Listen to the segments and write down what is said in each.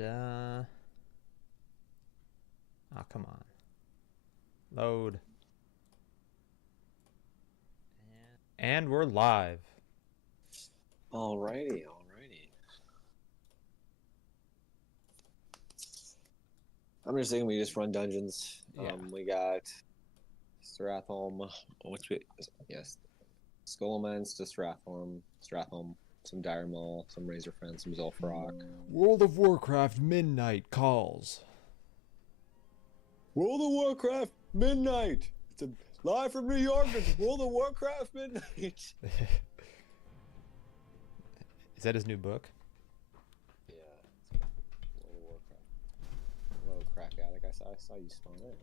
oh, come on. Load. And we're live. Alrighty. I'm just thinking we just run dungeons. Yeah. We got Stratholm, yes, Skullman's to Stratholm, some Dire Maul, some Razor Friend, some Zul'Farrak. World of Warcraft Midnight calls. World of Warcraft Midnight! It's live from New York, it's World of Warcraft Midnight! Is that his new book? Yeah, it's World of Warcraft. Hello, crack addict, I saw you spawn it.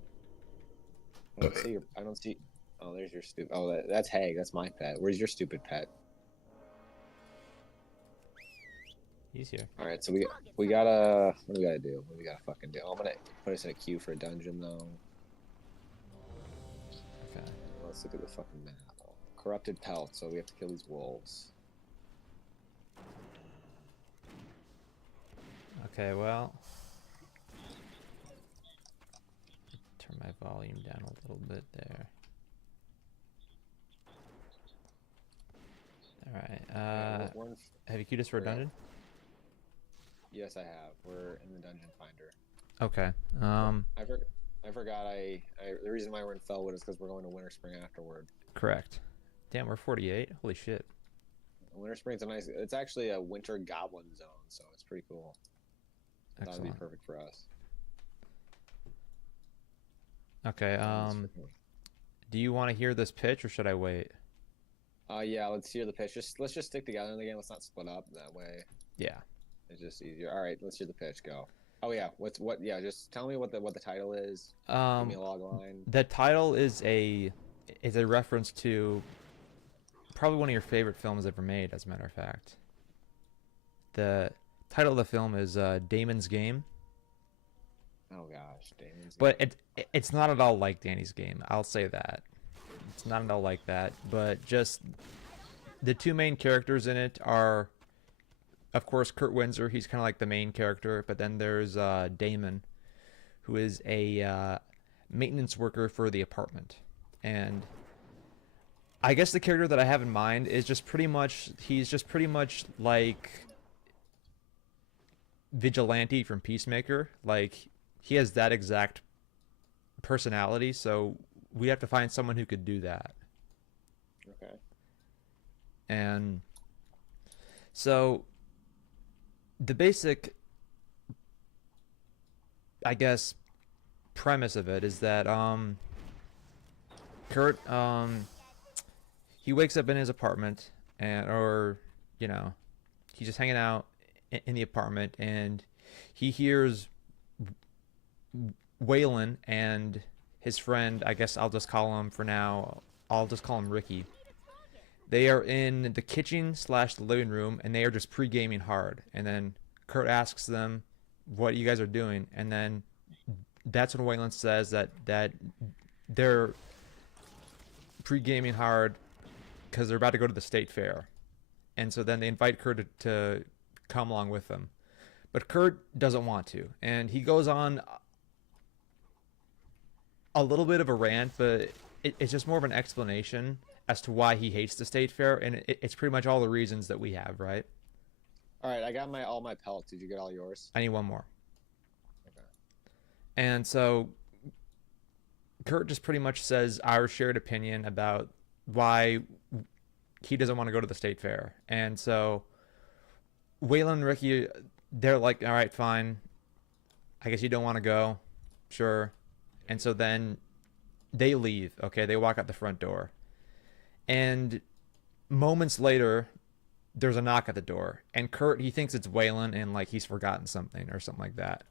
I don't see. Oh, there's your stupid. Oh, that's Hag. That's my pet. Where's your stupid pet? He's here. All right, so we gotta. What do we gotta do? What do we gotta fucking do? I'm gonna put us in a queue for a dungeon though. Okay. Let's look at the fucking map. Corrupted pelt. So we have to kill these wolves. Okay. Well. Turn my volume down a little bit there. Alright, have you queued us for a dungeon? Yes, I have. We're in the dungeon finder. Okay. I forgot the reason why we're in Felwood is because we're going to Winter Spring afterward. Correct. Damn, we're 48. Holy shit. Winter Spring's it's actually a winter goblin zone, so it's pretty cool. That would be perfect for us. Okay, do you want to hear this pitch or should I wait? Yeah, let's hear the pitch. Let's just stick together in the game. Let's not split up that way. Yeah. It's just easier. All right, let's hear the pitch. Go. Oh yeah, yeah, just tell me what the title is. Give me a log line. The title is a reference to probably one of your favorite films ever made, as a matter of fact. The title of the film is Damon's Game. Oh gosh, Damon's Game. But it's not at all like Danny's Game. I'll say that. It's not at all like that. But just the two main characters in it are, of course, Kurt Windsor. He's kind of like the main character. But then there's Damon, who is a maintenance worker for the apartment. And I guess the character that I have in mind is just pretty much, he's just pretty much like Vigilante from Peacemaker. Like, he has that exact personality, so we have to find someone who could do that. Okay. And so the basic, I guess, premise of it is that Kurt he wakes up in his apartment or he's just hanging out in the apartment and he hears Waylon and his friend, I guess I'll just call him for now, I'll just call him Ricky. They are in the kitchen / the living room and they are just pre-gaming hard. And then Kurt asks them what you guys are doing. And then that's when Waylon says that they're pre-gaming hard because they're about to go to the state fair. And so then they invite Kurt to come along with them. But Kurt doesn't want to. And he goes on a little bit of a rant, but it's just more of an explanation as to why he hates the state fair, and it's pretty much all the reasons that we have, right? All right, I got all my pelts. Did you get all yours? I need one more. Okay. And so Kurt just pretty much says our shared opinion about why he doesn't want to go to the state fair. And so Waylon and Ricky, they're like, all right, fine. I guess you don't want to go. Sure. And so then they leave. Okay, they walk out the front door. And moments later, there's a knock at the door. And Kurt, he thinks it's Waylon and like he's forgotten something or something like that.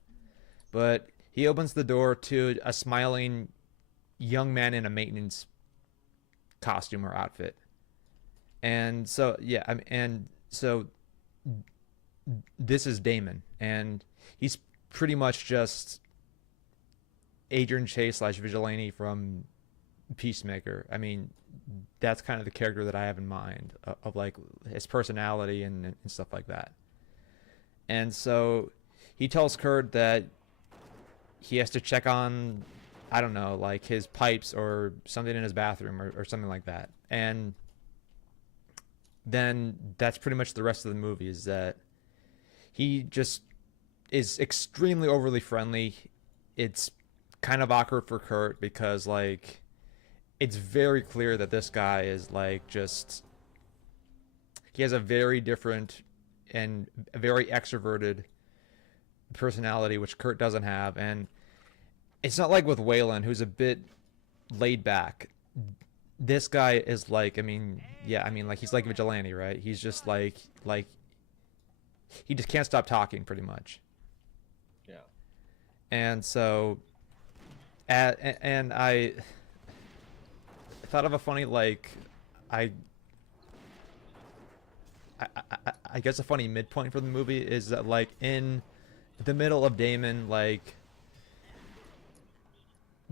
But he opens the door to a smiling young man in a maintenance costume or outfit. And so, yeah, this is Damon. And he's pretty much just Adrian Chase / Vigilante from Peacemaker. I mean, that's kind of the character that I have in mind of like his personality and stuff like that. And so he tells Kurt that he has to check on, I don't know, like his pipes or something in his bathroom or something like that. And then that's pretty much the rest of the movie, is that he just is extremely overly friendly. It's kind of awkward for Kurt because like it's very clear that this guy is like just he has a very different and very extroverted personality, which Kurt doesn't have. And it's not like with Waylon, who's a bit laid back. This guy is like, I mean, yeah, I mean, like he's like Vigilante, right? He's just like he just can't stop talking, pretty much. Yeah. And so, and I thought of a funny like, I I guess a funny midpoint for the movie is that like in the middle of Damon like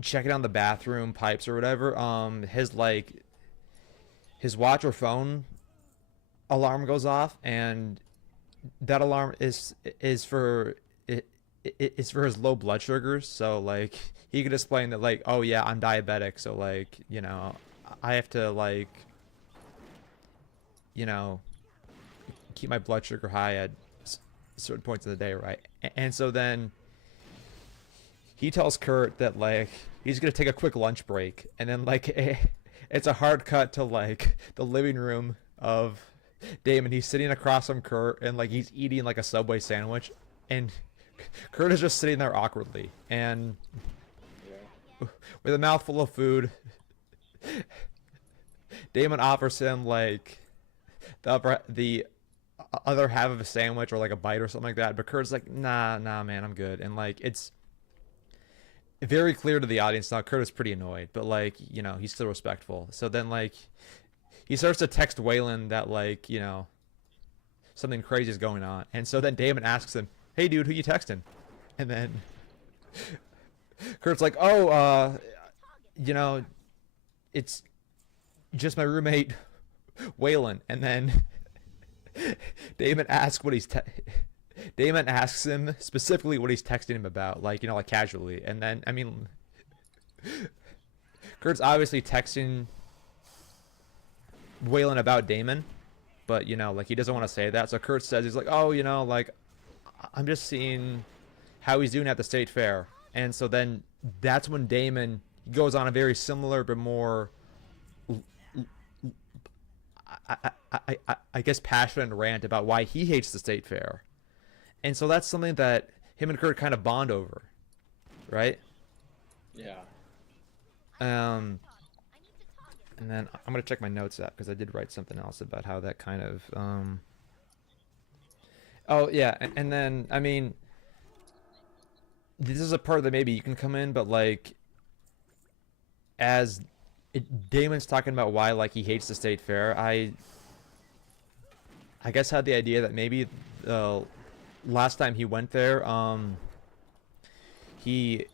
checking on the bathroom pipes or whatever, his watch or phone alarm goes off, and that alarm is for it's for his low blood sugars. So like he could explain that like, oh yeah, I'm diabetic, so like, you know, I have to like, you know, keep my blood sugar high at certain points of the day, right? And so then he tells Kurt that like he's gonna take a quick lunch break, and then like it's a hard cut to like the living room of Damon. He's sitting across from Kurt, and like he's eating like a Subway sandwich, and Kurt is just sitting there awkwardly, and with a mouthful of food, Damon offers him like the other half of a sandwich or like a bite or something like that, but Kurt's like, nah, man, I'm good. And like it's very clear to the audience now Kurt is pretty annoyed, but like, you know, he's still respectful. So then like he starts to text Waylon that like, you know, something crazy is going on. And so then Damon asks him, hey dude, who you texting? And then Kurt's like, oh, you know, it's just my roommate Waylon. And then Damon asks Damon asks him specifically what he's texting him about, like, you know, like casually. And then, I mean, Kurt's obviously texting Waylon about Damon, but, you know, like he doesn't want to say that. So Kurt says, he's like, oh, you know, like, I'm just seeing how he's doing at the state fair. And so then that's when Damon goes on a very similar but more I guess passionate rant about why he hates the state fair. And so that's something that him and Kurt kind of bond over, right? Yeah. And then I'm gonna check my notes out because I did write something else about how that kind of oh yeah, and then I mean this is a part that maybe you can come in, but like as Damon's talking about why like he hates the state fair, I guess had the idea that maybe last time he went there, he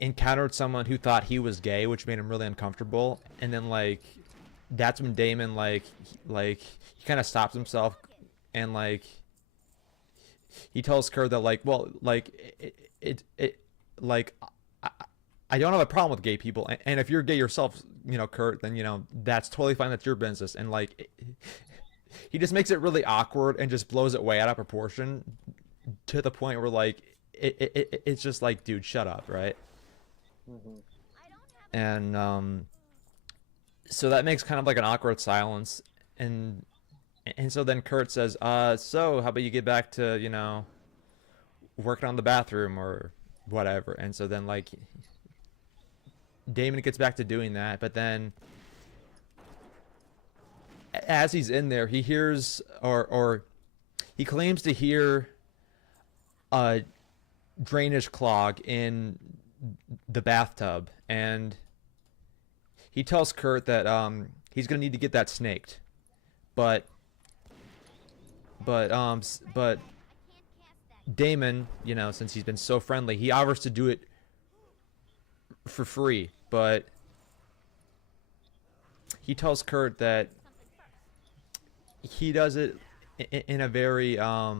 encountered someone who thought he was gay, which made him really uncomfortable. And then like that's when Damon like he kind of stops himself, and like he tells Kurt that like, well, like it like I don't have a problem with gay people, and if you're gay yourself, you know, Kurt, then you know that's totally fine. That's your business. And like he just makes it really awkward and just blows it way out of proportion to the point where like it's just like, dude, shut up, right? Mm-hmm. And so that makes kind of like an awkward silence, and so then Kurt says, so how about you get back to, you know, working on the bathroom or whatever. And so then like Damon gets back to doing that, but then as he's in there, he hears or he claims to hear a drainage clog in the bathtub, and he tells Kurt that he's gonna need to get that snaked, but Damon, you know, since he's been so friendly, he offers to do it for free, but he tells Kurt that he does it in a very I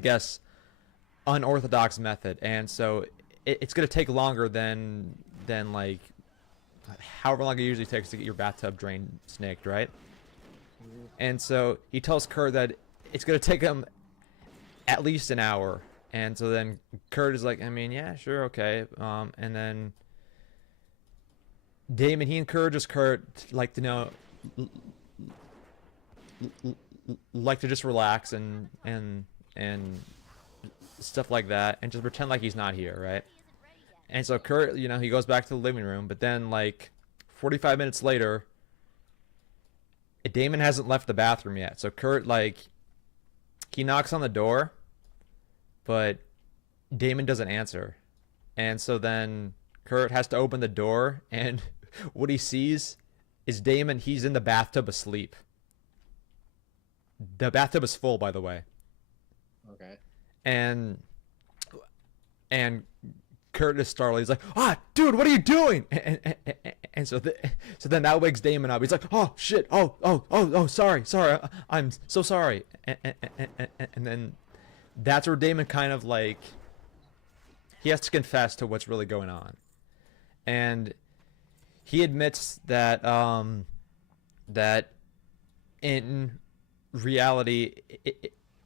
guess unorthodox method, and so it's gonna take longer than like however long it usually takes to get your bathtub drain snaked, right? And so he tells Kurt that it's gonna take him at least an hour. And so then Kurt is like, I mean, yeah, sure, okay. And then Damon, he encourages Kurt like to know, like to just relax and stuff like that, and just pretend like he's not here, right? And so Kurt, he goes back to the living room, but then like 45 minutes later, Damon hasn't left the bathroom yet. So Kurt, like, he knocks on the door, but Damon doesn't answer. And so then Kurt has to open the door, and what he sees is Damon. He's in the bathtub asleep. The bathtub is full, by the way. Okay. And Kurt is startled. He's like, dude, what are you doing? And so then that wakes Damon up. He's like, oh shit, oh, sorry, I'm so sorry. And then that's where Damon kind of like, he has to confess to what's really going on, and he admits that that in reality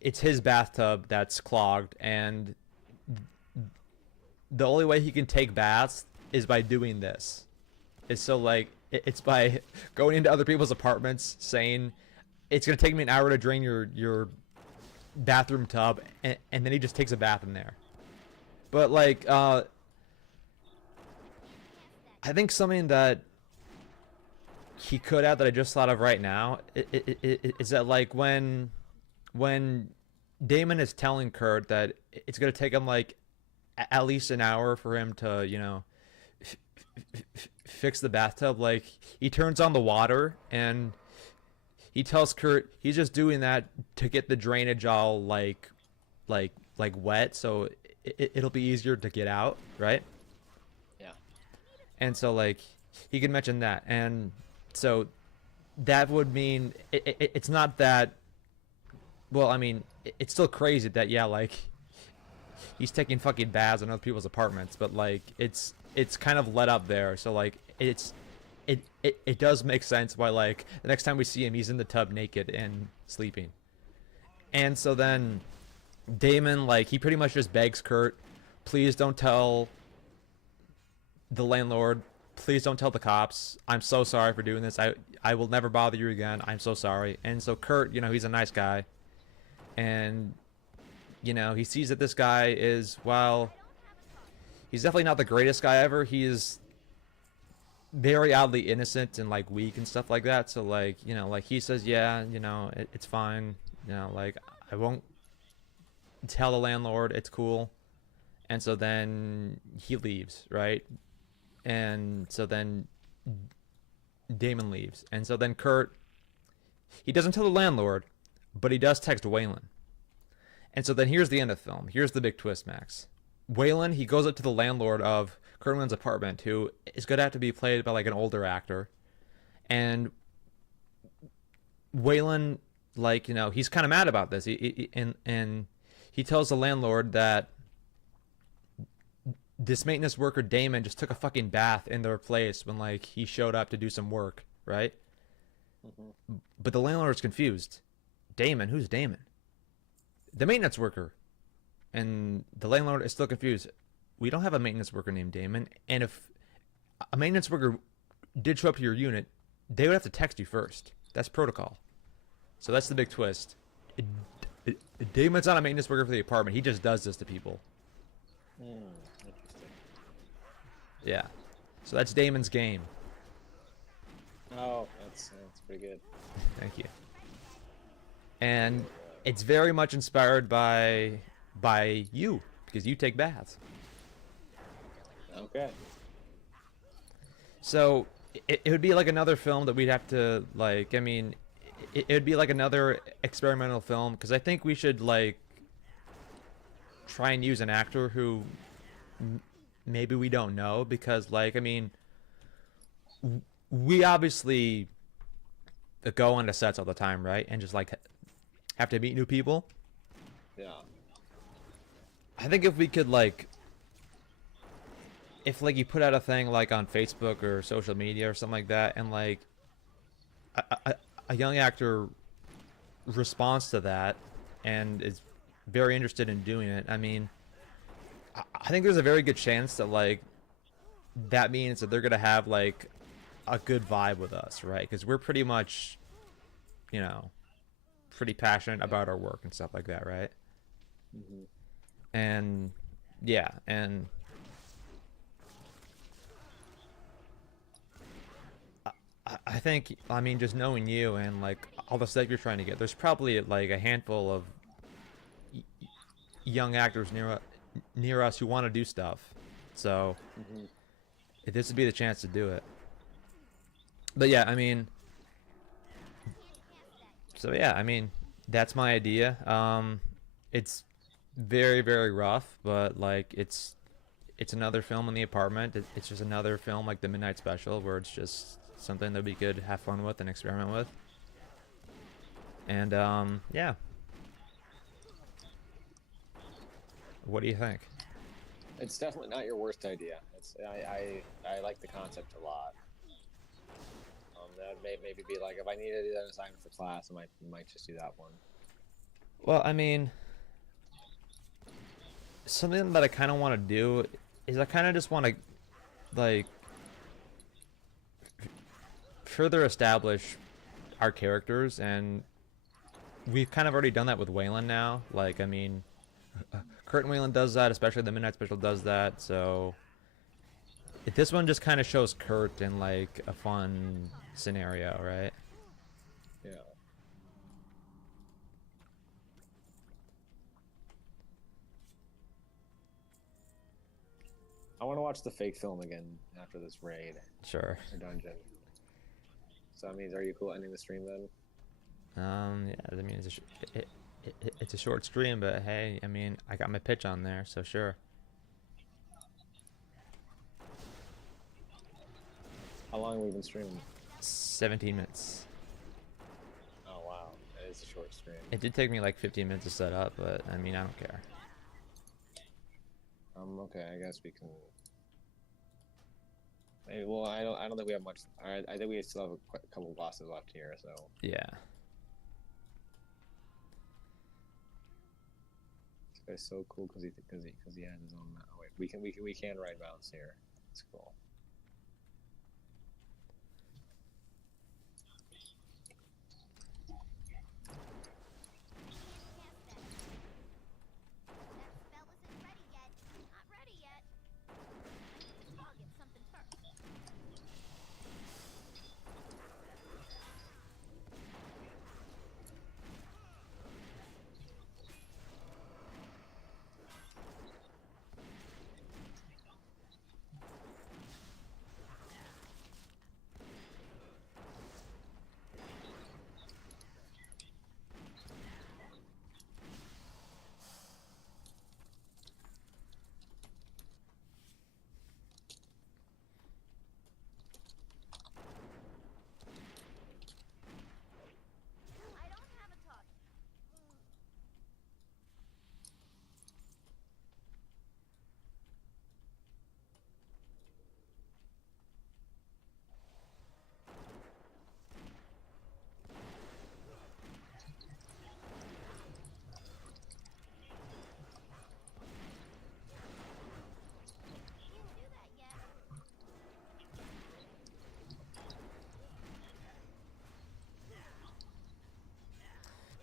it's his bathtub that's clogged, and the only way he can take baths is by doing this. It's so like it's by going into other people's apartments saying it's gonna take me an hour to drain your bathroom tub, and then he just takes a bath in there. But like I think something that he could add that I just thought of right now is that like when Damon is telling Kurt that it's gonna take him like at least an hour for him to fix the bathtub, like he turns on the water and he tells Kurt he's just doing that to get the drainage all like wet, so it'll be easier to get out, right? Yeah. And so like he can mention that, and so that would mean it's not that. Well, I mean, it's still crazy that like he's taking fucking baths in other people's apartments, but like it's kind of let up there. So like it does make sense why like the next time we see him, he's in the tub naked and sleeping. And so then Damon, like, he pretty much just begs Kurt, please don't tell the landlord, please don't tell the cops, I'm so sorry for doing this, I will never bother you again, I'm so sorry. And so Kurt, he's a nice guy, and he sees that this guy is, well, he's definitely not the greatest guy ever. He is very oddly innocent and like weak and stuff like that. So like, like he says, yeah, it's fine. Like I won't tell the landlord, it's cool. And so then he leaves, right? And so then Damon leaves. And so then Kurt, he doesn't tell the landlord, but he does text Waylon. And so then here's the end of the film. Here's the big twist, Max. Waylon, he goes up to the landlord of Kurt apartment, who is going to have to be played by like an older actor. And Waylon, like, he's kind of mad about this. And he tells the landlord that this maintenance worker, Damon, just took a fucking bath in their place when like he showed up to do some work, right? Mm-hmm. But the landlord's confused. Damon? Who's Damon? The maintenance worker. And the landlord is still confused. We don't have a maintenance worker named Damon. And if a maintenance worker did show up to your unit, they would have to text you first. That's protocol. So that's the big twist. Damon's not a maintenance worker for the apartment. He just does this to people. Interesting. Yeah. So that's Damon's game. Oh, that's pretty good. Thank you. And it's very much inspired by you, because you take baths. Okay. So it would be like another film that we'd have to like. I mean, it would be like another experimental film, because I think we should like try and use an actor who maybe we don't know, because like, I mean, we obviously go onto sets all the time, right? And just like have to meet new people. Yeah. I think if we could like, if like you put out a thing like on Facebook or social media or something like that, and like a, a, a young actor responds to that and is very interested in doing it, I mean, I think there's a very good chance that like that means that they're gonna have like a good vibe with us, right? Because we're pretty much, you know, pretty passionate Yeah. about our work and stuff like that, right? Hmm. And yeah, and I think, I mean, just knowing you and like all the stuff you're trying to get, there's probably like a handful of young actors near us who want to do stuff. So Hmm. this would be the chance to do it. But yeah, I mean, so yeah, I mean, that's my idea. It's very rough, but like it's another film in the apartment. It's just another film like the Midnight Special, where it's just something that we could have fun with and experiment with. And yeah, what do you think? It's definitely not your worst idea. I like the concept a lot. That may maybe be like if I needed to do an assignment for class, I might just do that one. Well, I mean, something that I kind of want to do is I kind of just want to like further establish our characters, and we've kind of already done that with Wayland now. Like, I mean, Kurt and Wayland does that, especially the Midnight Special does that. So if this one just kind of shows Kurt in like a fun scenario, right? Yeah. I want to watch the fake film again after this raid Sure. or dungeon. So that means, are you cool ending the stream then? Yeah, I mean, it's a short stream, but hey, I mean, I got my pitch on there, so sure. How long have we been streaming? 17 minutes. Oh wow, that is a short stream. It did take me like 15 minutes to set up, but I mean, I don't care. Okay, I guess we can. Maybe, well, I don't think we have much. I think we still have a couple of bosses left here. So Yeah. this guy's so cool because he had his own. Oh wait, we can ride mounts here. It's cool.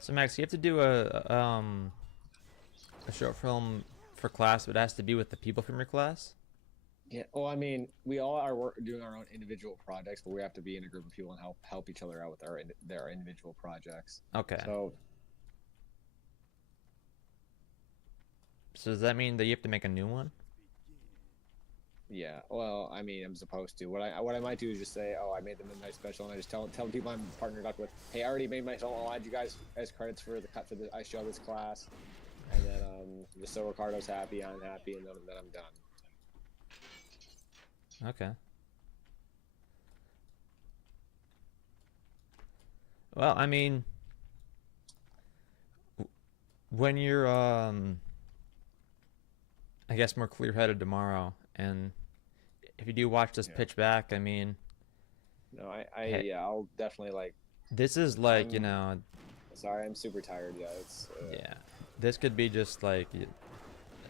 So Max, you have to do a short film for class, but it has to be with the people from your class. Yeah. Well, I mean, we all are doing our own individual projects, but we have to be in a group of people and help each other out with their individual projects. Okay. So So does that mean that you have to make a new one? yeah. Well, I mean, I'm supposed to. What I might do is just say, oh, I made the midnight special, and I just tell the people I'm partnered up with, hey, I already made my. I'll add you guys as credits for the cut for the I show this class, and then just so Ricardo's happy, I'm happy, and then I'm done. Okay. Well, I mean, when you're I guess, more clear-headed tomorrow. And if you do watch this Yeah. pitch back, I mean, No, hey, yeah, I'll definitely like. this is like, I'm sorry, I'm super tired. Yeah, it's. yeah, this could be just like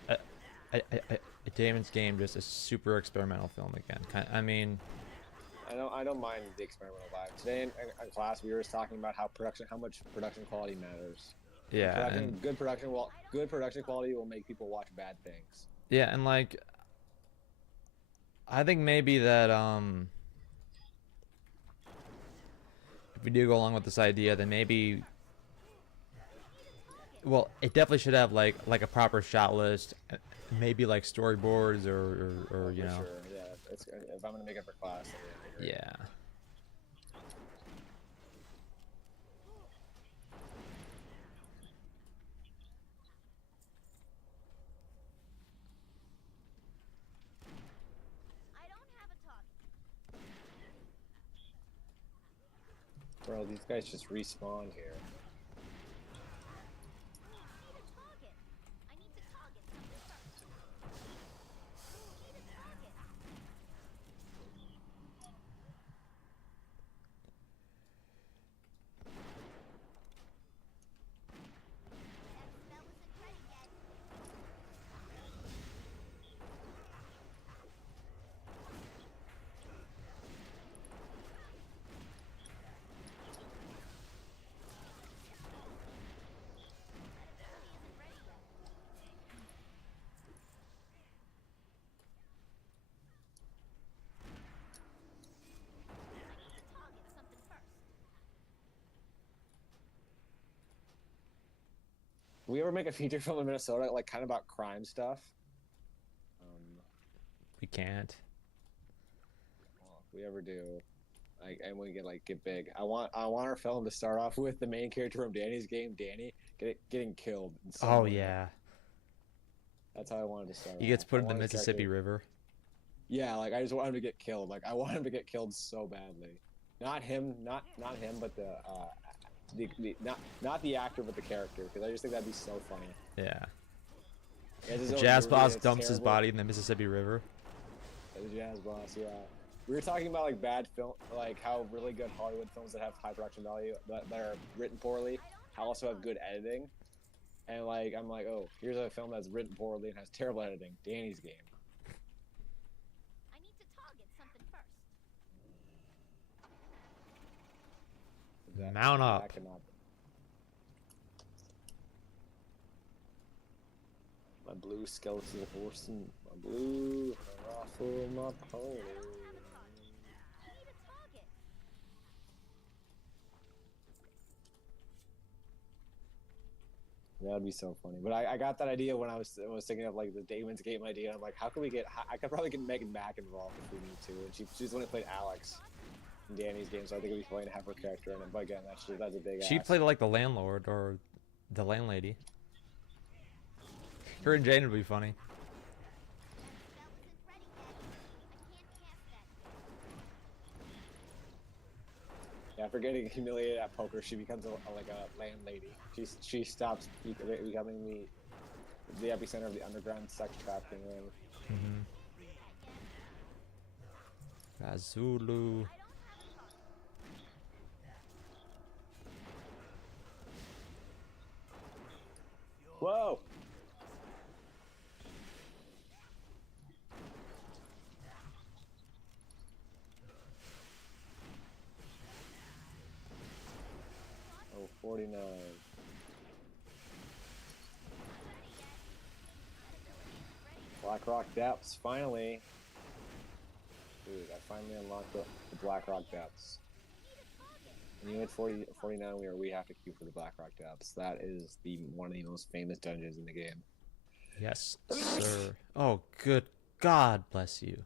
a, a Damon's Game, just a super experimental film again. I mean, I don't mind the experimental vibe. Today in class, we were just talking about how much production quality matters. And yeah, and good production quality will make people watch bad things. yeah, and like I think maybe that if we do go along with this idea, then maybe, well, it definitely should have like a proper shot list, maybe like storyboards or Oh, you for know, sure. Yeah, if I'm gonna make it for class, then yeah, I agree. yeah. Bro, these guys just respawn here. We ever make a feature film in Minnesota, like kind of about crime stuff? Um, We can't. well, if we ever do, like, and we get big. I want our film to start off with the main character from Danny's game, Danny, getting killed in some Oh way. yeah, That's how I wanted to start he off. gets put I in the want his Mississippi character. River. Yeah, like I just want him to get killed. Like I want him to get killed so badly. Not him, not him, but not the actor, but the character. Because I just think that'd be so funny. Yeah. He has his The own jazz movie, and boss it's dumps his terrible. body in the Mississippi River. The jazz boss, yeah. We were talking about like bad film, like how really good Hollywood films that have high production value that are written poorly, how also have good editing. And like I'm like, oh, here's a film that's written poorly and has terrible editing. Danny's Game. Mount That up. cannot. My blue skeleton horse and my blue raffle my pony. That'd be so funny. But I got that idea when I was thinking of like the Damon's Game idea. I'm like, how can we get? I could probably get Megan back involved if we need to. And she's the one who played Alex in Danny's game, so I think it'd be funny to have her character in it. But again, that's a big She ask. played like the landlord or the landlady. Her and Jane would be funny. Yeah, after getting humiliated at poker, she becomes like a landlady. She stops becoming the epicenter of the underground sex trafficking ring. Razulu. Whoa! Oh, 49. Blackrock Depths, finally. Dude, I finally unlocked the Blackrock Depths. When you hit 49, we have to queue for the Blackrock Depths. That is one of the most famous dungeons in the game. Yes, sir. Oh, good God bless you.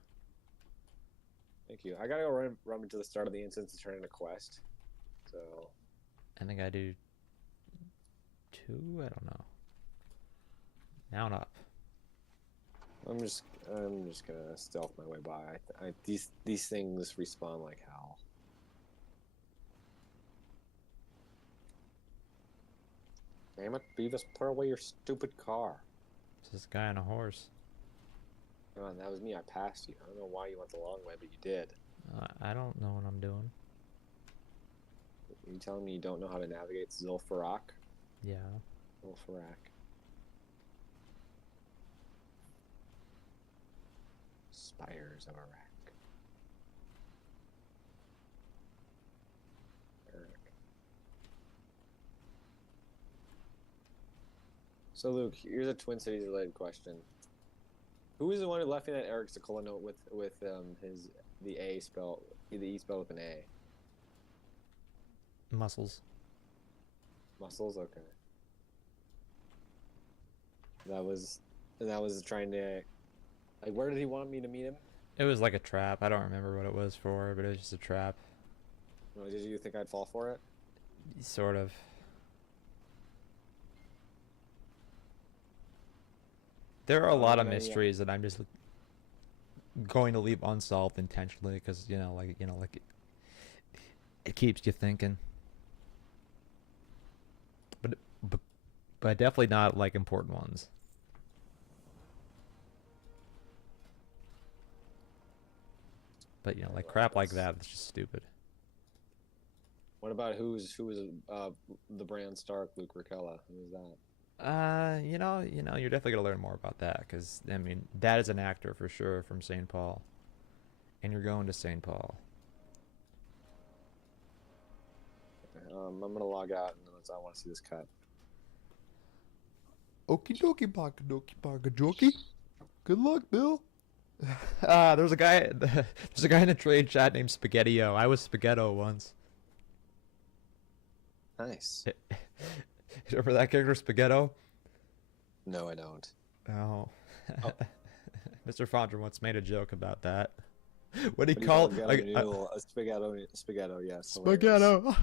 Thank you. I gotta go run into the start of the instance to turn in a quest. So I think I do 2. I don't know. Mount up. I'm just gonna stealth my way by. These things respawn like hell. Damn it, Beavis, put away your stupid car. It's this guy on a horse. Come on, that was me. I passed you. I don't know why you went the long way, but you did. I don't know what I'm doing. You telling me you don't know how to navigate Zul'Farrak? Yeah. Zul'Farrak. Spires of Iraq. Eric. So Luke, here's a Twin Cities related question. Who was the one who left me that Eric Sokola note with the A spell, the E spell with an A? Muscles. Muscles, okay. That was trying to, like, where did he want me to meet him? It was like a trap. I don't remember what it was for, but it was just a trap. No, did you think I'd fall for it? Sort of. There are a lot of mysteries that I'm just going to leave unsolved intentionally because it keeps you thinking. But definitely not like important ones. But like crap like that, it's just stupid. What about who was the Bran Stark, Luke Ricella? Who was that? You're definitely gonna learn more about that because I mean, that is an actor for sure from St. Paul, and you're going to St. Paul. I'm gonna log out and I want to see this cut. Okie dokie, baka dokie, baka jokey. Good luck, Bill. There's a guy. There's a guy in the trade chat named Spaghetti-O. I was Spaghetto once. Nice. Remember that character, Spaghetto? No, I don't. Oh. Oh. Mr. Fondra once made a joke about that. What do you What do call you like a spaghetto? Spaghetto, yes. Spaghetto?